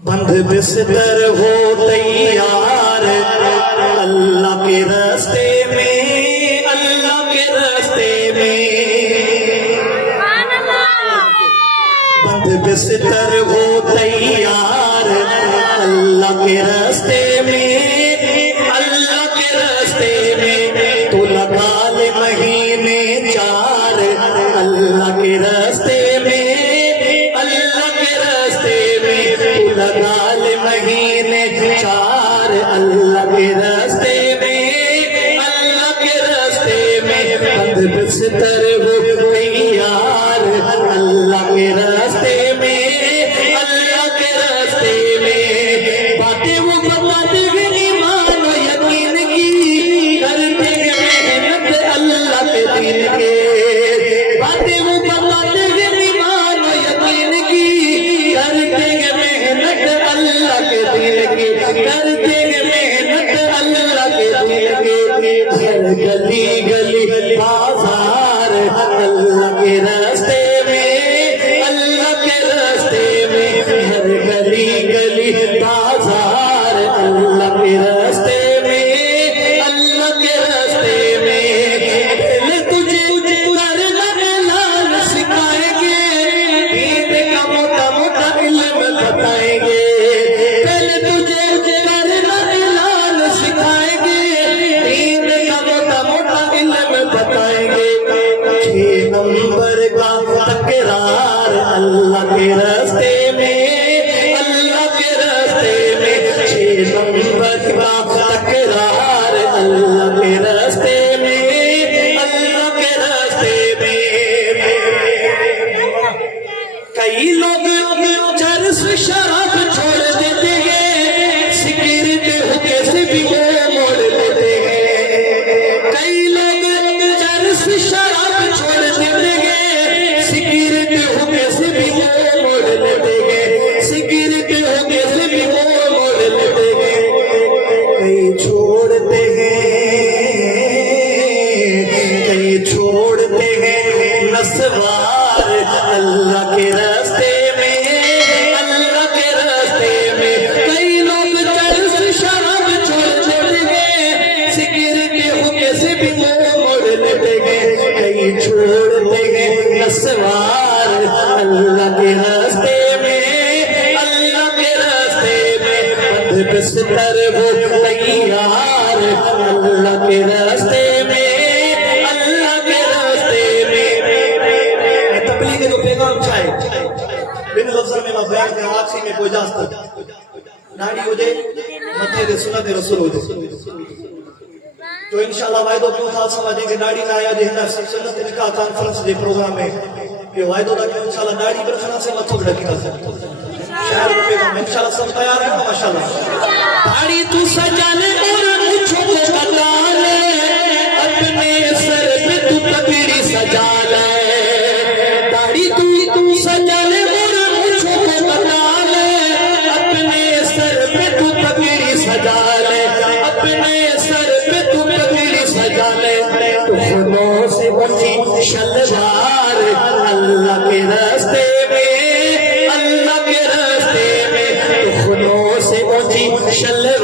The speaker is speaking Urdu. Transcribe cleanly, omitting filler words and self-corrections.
بند بستر ہو تیار اللہ کے راستے میں، اللہ کے راستے میں، بند بستر ہو تیار اللہ کے راستے میں، اللہ کے راستے میں، تو لگا لے مہینے 4 اللہ کے راستے میں، اللہ کے راستے میں، تو لگا لے مہینے 4 اللہ کے راستے میں، اللہ کے راستے میں، بند بستر ہو تیار اللہ کے راستے میں، اللہ کے راستے میں، باتیں وہ بتاتے ہیں ایمان و یقین کی، کرتے ہیں محنت اللہ کے دین کے، باتیں وہ بتاتے ہیں ایمان و یقین کی، کرتے ہیں محنت اللہ کے دین کی، کرتے ہیں محنت اللہ کے دین کی، ہر گلی گلی بازار اللہ کے راستے میں، اللہ کے راستے میں، ہر گلی گلی بازار اللہ کے راستے میں، اللہ کے راستے میں، پہلے تجھے کرنا اعلان سکھائیں گے، دین کا موٹا موٹا علم بتائیں گے، پہلے تجھے کرنا اعلان سکھائیں گے، دین کا موٹا موٹا علم بتائیں گے، 6 نمبر کا تکرار اللہ کے راستے میں، اللہ کے راستے میں، 6 نمبر کا تکرار اللہ کے راستے میں، اللہ کے راستے میں، کئی لوگ چرس شراب چھوڑ دیتے ہیں، سگریٹ ہوکے سے بھی منہ موڑ لیتے ہیں، کئی لوگ چرس شراب چھوڑ دیتے ہیں، سگریٹ ہوکے سے بھی منہ موڑ لیتے ہیں، سگریٹ ہوکے سے بھی منہ موڑ لیتے ہیں، کئی چھوڑتے ہیں، کئی چھوڑتے ہیں نسوار اللہ کے راستے میں، اللہ کے راستے میں، کئی لوگ چرس شراب چھوڑ دیتے ہیں، سگریٹ ہوکے سے بھی منہ موڑ لیتے ہیں، کئی چھوڑتے ہیں نسوار اللہ کے راستے میں، اللہ کے راستے میں، بند بستر ہو تیار اللہ کے راستے میں، اللہ کے راستے میں، تبلیغ کو پیغام چاہے بن لفظ میں میں بیان کے آخری میں کوئی اجازت ناڑی ہو جائے متھے دے سنت رسول ہو جائے، جو انشاءاللہ وائدو کیوں تھا سمجھیں کہ ناڑی نہ آیا جہنا سنت نکاح کانفرنس دے پروگرام میں، یہ وائدو دا کہ انشاءاللہ ناڑی برخنا سے متھو بڑھکی کر سکتے شہر کو پیغام انشاءاللہ سب تیار ہیں ماشاءاللہ، داڑھی تو سجا لے اور مجھو کو بتا لے، اپنے سر پہ تو پگڑی سجا لے، داڑھی تو سجا لے اور مجھو کو بتا لے، اپنے سر پہ تو پگڑی سجا لے، اپنے سر پہ تو پگڑی سجا لے، تو خونوں سے اونچی شلوار اللہ کے راستے میں، اللہ کے راستے میں، تو خونوں سے اونچی شلوار